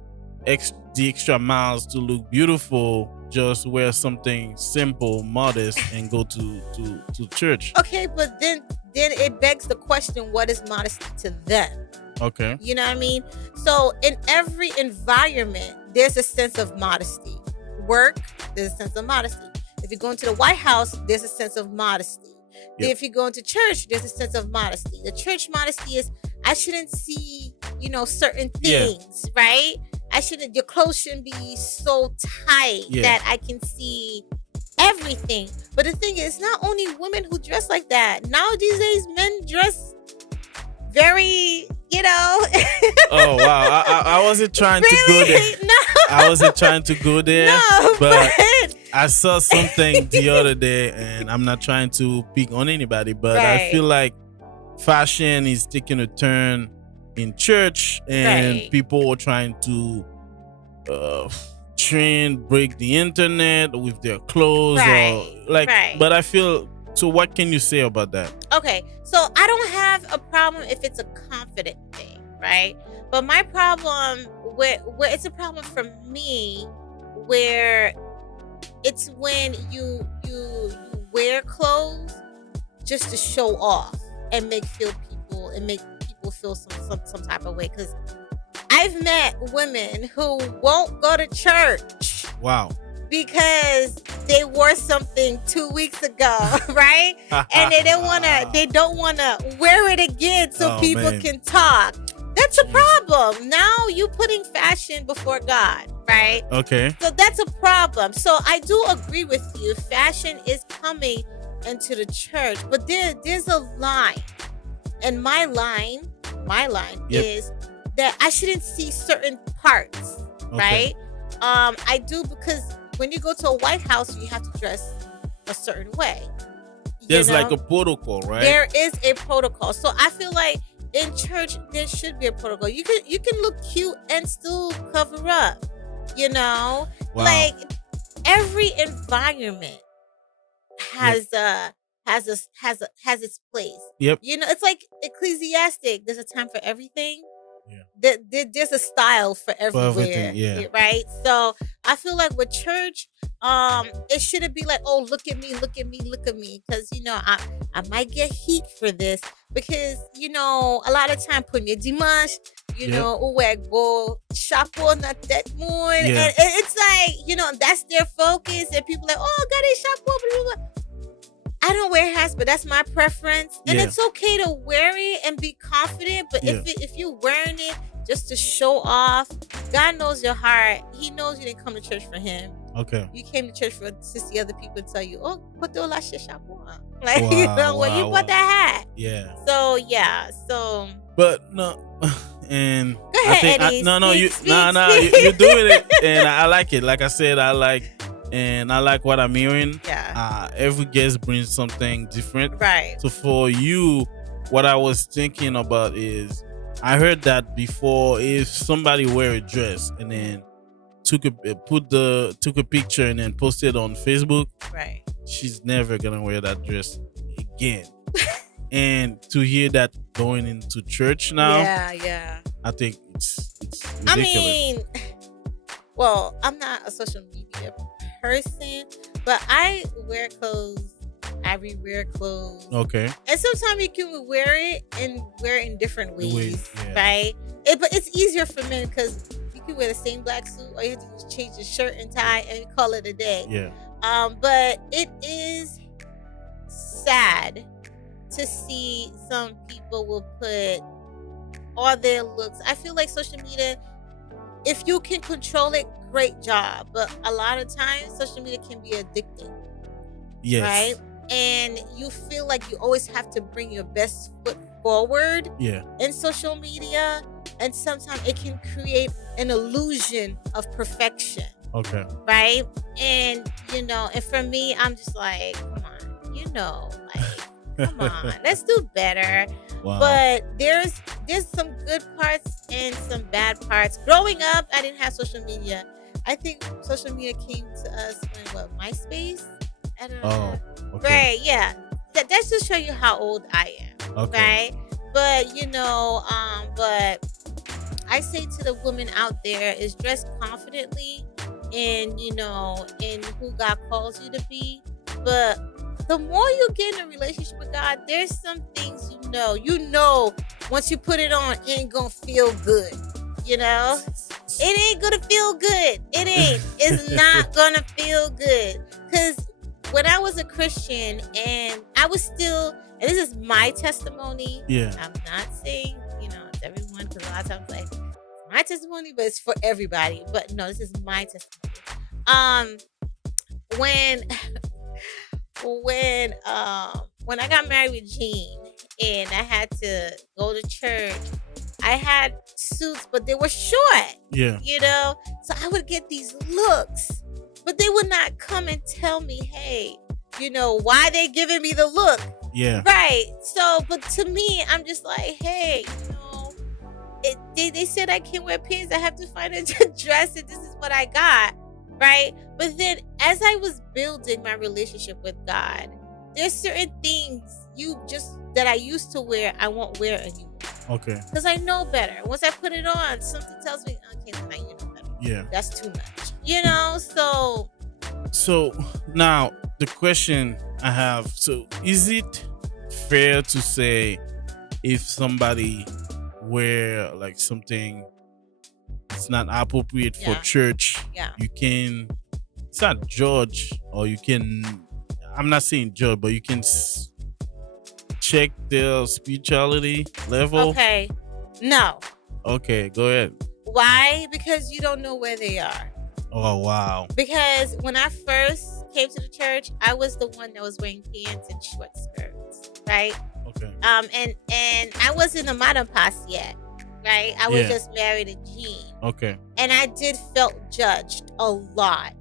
the extra miles to look beautiful, just wear something simple, modest, and go to church? Okay, but then it begs the question, what is modesty to them? Okay. You know what I mean? So in every environment, there's a sense of modesty. Work, there's a sense of modesty. If you go into the White House, there's a sense of modesty. Yep. If you go into church, there's a sense of modesty. The church modesty is, I shouldn't see, certain things, right? Your clothes shouldn't be so tight that I can see everything. But the thing is, not only women who dress like that. Now these days, men dress very, Oh, wow. I wasn't trying to go there. No. I wasn't trying to go there. No, but I saw something the other day, and I'm not trying to pick on anybody, but I feel like fashion is taking a turn in church, and people are trying to break the internet with their clothes, but I feel, so what can you say about that? Okay, so I don't have a problem if it's a confident thing, right? But my problem where it's a problem for me, where it's when you wear clothes just to show off and make people feel some type of way. Because I've met women who won't go to church. Wow. Because they wore something 2 weeks ago, right? And they don't wanna wear it again so people can talk. That's a problem. Now you putting fashion before God, right? Okay. So that's a problem. So I do agree with you. Fashion is coming into the church, but there's a line. And my line is that I shouldn't see certain parts, right? I do, because when you go to a White House, you have to dress a certain way. There's like a protocol, right? There is a protocol. So I feel like in church, there should be a protocol. You can look cute and still cover up, Wow. Like every environment has its place. Yep. It's like Ecclesiastic. There's a time for everything. There's a style for everywhere, right? So I feel like with church, it shouldn't be like, oh, look at me, because I might get heat for this, because a lot of time putting your dimanche, go chapeau na tête moon, and it's like that's their focus, and people like, oh, got a chapeau, blah, blah, blah. I don't wear hats, but that's my preference. And it's okay to wear it and be confident. But if you're wearing it just to show off, God God knows your heart. He knows you didn't come to church for him. Okay. You came to church to see other people tell you, oh, put the la shisha on. Like, you know, when you bought that hat. Yeah. So, yeah. So. But no, and Go ahead, I think Eddie. you're doing it, and I like it. Like I said, I like what I'm hearing. Yeah. Every guest brings something different. Right. So for you, what I was thinking about is, I heard that before, if somebody wear a dress and then took a picture and then posted on Facebook, right, she's never gonna wear that dress again. And to hear that going into church now, yeah, I think it's ridiculous. I mean, well, I'm not a social media person, but I wear clothes. I rewear clothes. Okay. And sometimes you can wear it in different ways, yeah. right? But it's easier for men because you can wear the same black suit, or you have to just change the shirt and tie and call it a day. Yeah. But it is sad to see some people will put all their looks. I feel like social media, if you can control it, great job. But a lot of times, social media can be addicting. Yes. Right? And you feel like you always have to bring your best foot forward in social media. And sometimes it can create an illusion of perfection. Okay. Right? And, and for me, I'm just like, come on, come on, let's do better. Wow. But there's some good parts and some bad parts. Growing up, I didn't have social media. I think social media came to us when, MySpace? I don't know. Okay. Right, yeah. That's to show you how old I am. Okay. Right? But, but I say to the women out there is dress confidently in who God calls you to be. But the more you get in a relationship with God, there's some things once you put it on, it ain't gonna feel good. It ain't gonna feel good. It ain't. It's not gonna feel good. Because when I was a Christian and I was still, and this is my testimony. Yeah. I'm not saying, it's everyone, because a lot of times like my testimony, but it's for everybody. But no, this is my testimony. When I got married with Jean and I had to go to church, I had suits, but they were short. Yeah. So I would get these looks, but they would not come and tell me, hey, why they giving me the look. Yeah. Right. So, but to me, I'm just like, hey, they said I can't wear pants. I have to find a dress, and this is what I got. Right. But then as I was building my relationship with God, there's certain things that I used to wear, I won't wear anymore. Okay. Because I know better. Once I put it on, something tells me, okay, tonight you know better. Yeah. That's too much. So now the question I have, so is it fair to say if somebody wear like something it's not appropriate for church, you it's not judge, or you can, I'm not saying judge, but you can check their spirituality level? Okay. No. Okay, go ahead. Why? Because you don't know where they are. Oh, wow. Because when I first came to the church, I was the one that was wearing pants and short skirts, right? Okay. And I wasn't a Madame Pass yet, right? I was just married to Jean. Okay. And I did felt judged a lot.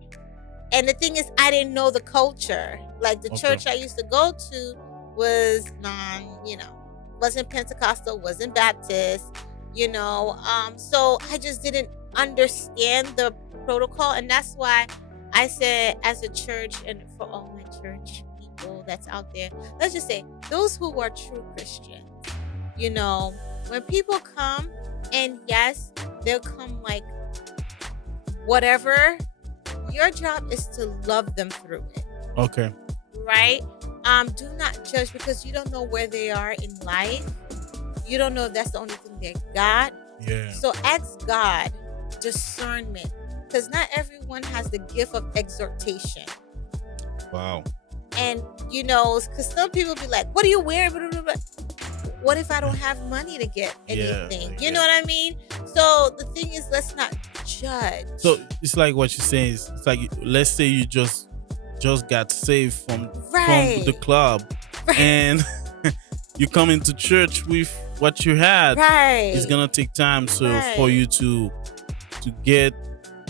And the thing is, I didn't know the culture. Like the church I used to go to was wasn't Pentecostal, wasn't Baptist, so I just didn't understand the protocol. And that's why I said, as a church, and for all my church people that's out there, let's just say those who are true Christians, when people come, and yes, they'll come like whatever, your job is to love them through it. Okay. Right? Do not judge, because you don't know where they are in life. You don't know if that's the only thing they got. Yeah. So ask God discernment, because not everyone has the gift of exhortation. Wow. And because some people be like, what are you wearing? What if I don't have money to get anything? You know what I mean? So the thing is, let's not judge. So it's like what you're saying. It's like, let's say you just got saved from the club, and you come into church with what you had. Right. It's gonna take time for you to get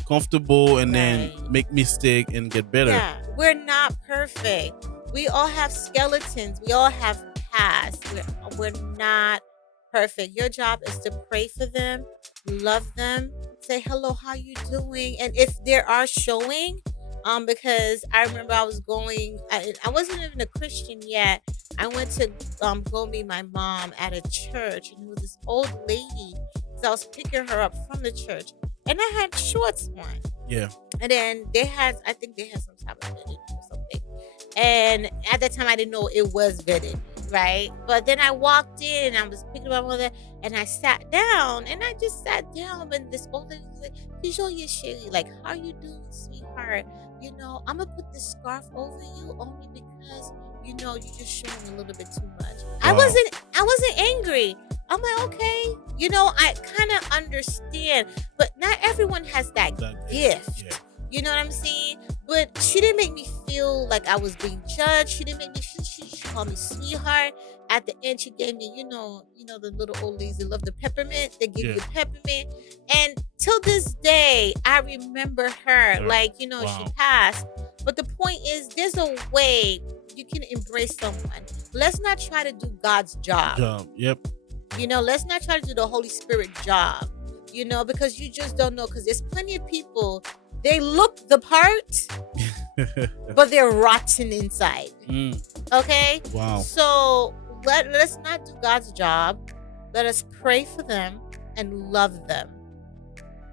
comfortable and then make mistake and get better. Yeah, we're not perfect. We all have skeletons. We all have past. We're not perfect. Your job is to pray for them, love them, say hello, how you doing? And if they are showing, because I remember I was going, I wasn't even a Christian yet. I went to go meet my mom at a church, and it was this old lady. So I was picking her up from the church, and I had shorts on. Yeah. And then I think they had some type of veded or something. And at that time, I didn't know it was vetted, right? But then I walked in, and I was picking up my mother, and I sat down, and I just sat down, and this old lady was like, "Kijoye Sherry, like, how you doing, sweetheart? You know, I'm gonna put this scarf over you only because, you know, you're just showing a little bit too much." Wow. I wasn't angry. I'm like, okay, you know, I kind of understand, but not everyone has that gift. Yeah. You know what I'm saying? But she didn't make me feel like I was being judged. She didn't make me. She called me sweetheart. At the end, she gave me, you know, the little old ladies that love the peppermint. They give you peppermint, and till this day, I remember her. Like, you know, she passed. But the point is, there's a way you can embrace someone. Let's not try to do God's job. Yep. You know, let's not try to do the Holy Spirit job. You know, because you just don't know. Because there's plenty of people. They look the part, but they're rotten inside. Okay? Wow. So let's not do God's job. Let us pray for them and love them.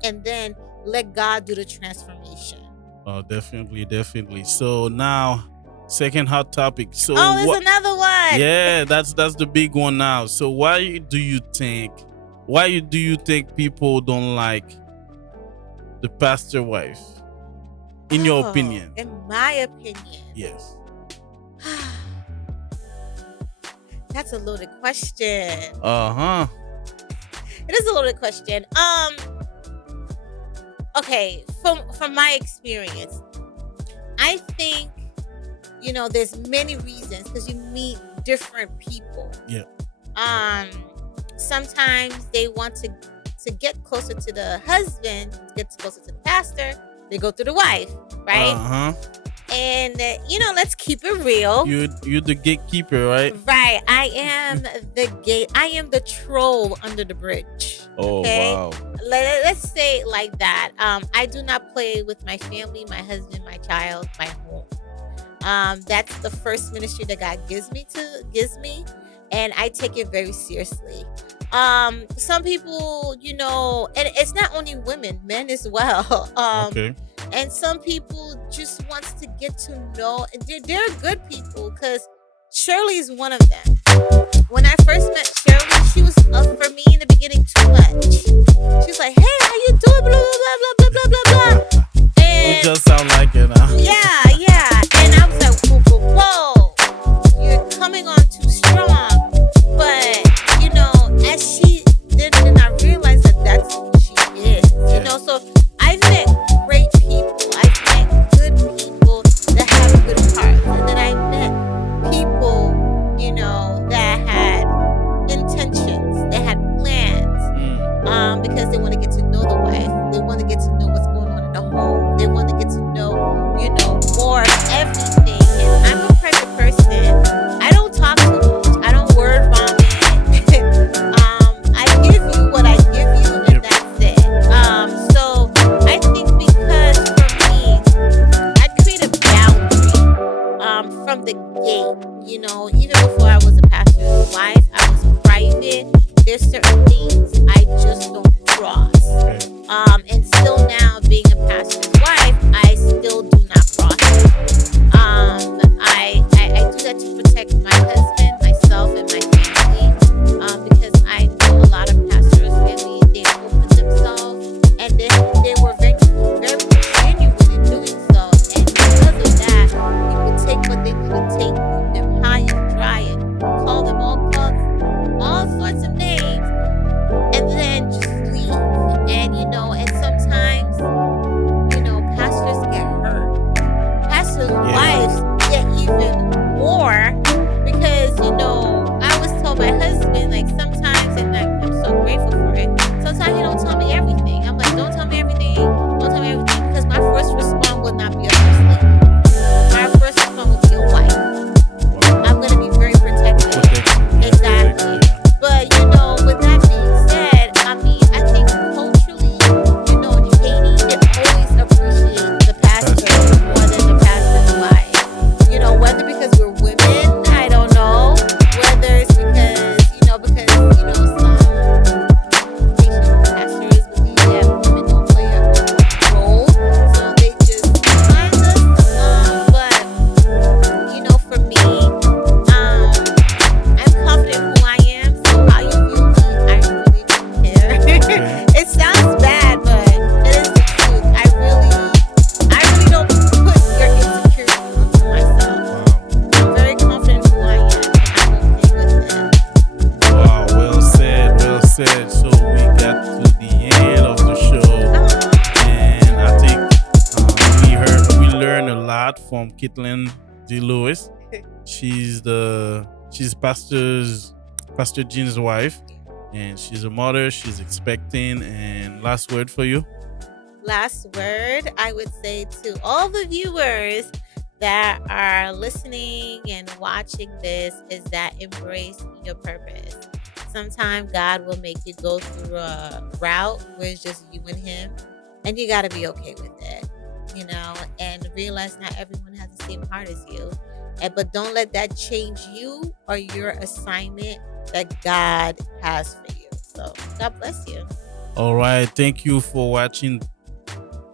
And then let God do the transformation. Oh, definitely. So now, second hot topic. So there's another one. Yeah, that's the big one now. So why do you think people don't like the pastor wife? In your opinion? In my opinion. Yes. That's a loaded question. Uh-huh. It is a loaded question. Okay, from my experience, I think, you know, there's many reasons because you meet different people. Yeah. Sometimes they want to get closer to the husband, get closer to the pastor. They go through the wife, right? Uh-huh. And you know, let's keep it real. You're the gatekeeper, right? Right. I am I am the troll under the bridge. Oh, okay? wow. Let's say it like that. I do not play with my family, my husband, my child, my home. That's the first ministry that God gives me, and I take it very seriously. Some people, you know, and it's not only women, men as well. Okay. And some people just wants to get to know, and they're good people, because Shirley is one of them. When I first met Shirley, she was for me in the beginning too much. She was like, "Hey, how you doing? Blah blah blah blah blah blah blah." And you just sound like it, huh? Yeah. And I was like, whoa, you're coming on too strong. But you know, as she then I realized that that's who she is. You know, so I've met great people. I've met good people that have good hearts, and then I met people, you know, that had intentions, they had plans, because they want to get to know the wife, they want to get to know what's going on in the home, they want to get to know, you know, more of everything. And I'm a private person. I don't talk too much. I don't word vomit. I give you what I give you, and that's it. So I think because for me, I create a boundary from the gate. You know, even before I was a pastor's wife, I was private. There's certain things I just don't cross. And still now being a pastor's wife, I still do not cross it. I do that to protect my husband, myself, and my family. Because I know a lot of pastors' family, they open themselves, and they were very, very genuine in doing so. And because of that, people take what they need to take, leave them high and dry, and call them all sorts of names, and then just leave. And you know, and sometimes from Katlyne Dessaint-Louis. She's Pastor Jean's wife, and she's a mother. She's expecting. And last word for you. Last word, I would say to all the viewers that are listening and watching this is that embrace your purpose. Sometimes God will make you go through a route where it's just you and him, and you got to be okay with it, and realize not everyone has the same heart as you. But don't let that change you or your assignment that God has for you. So God bless you. All right. Thank you for watching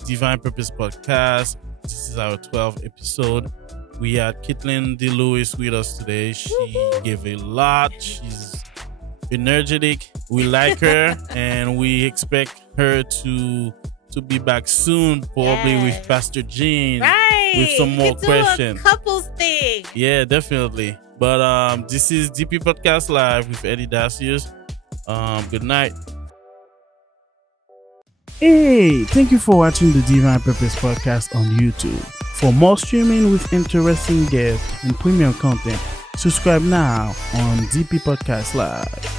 Divine Purpose Podcast. This is our 12th episode. We had Katlyne Dessaint-Louis with us today. She gave a lot. She's energetic. We like her, and we expect her to be back soon, probably with Pastor Jean, with some more questions. Couples thing. Yeah, definitely. But this is DP Podcast Live with Eddy Dacius. Good night. Hey, thank you for watching the Divine Purpose Podcast on YouTube. For more streaming with interesting guests and premium content, subscribe now on DP Podcast Live.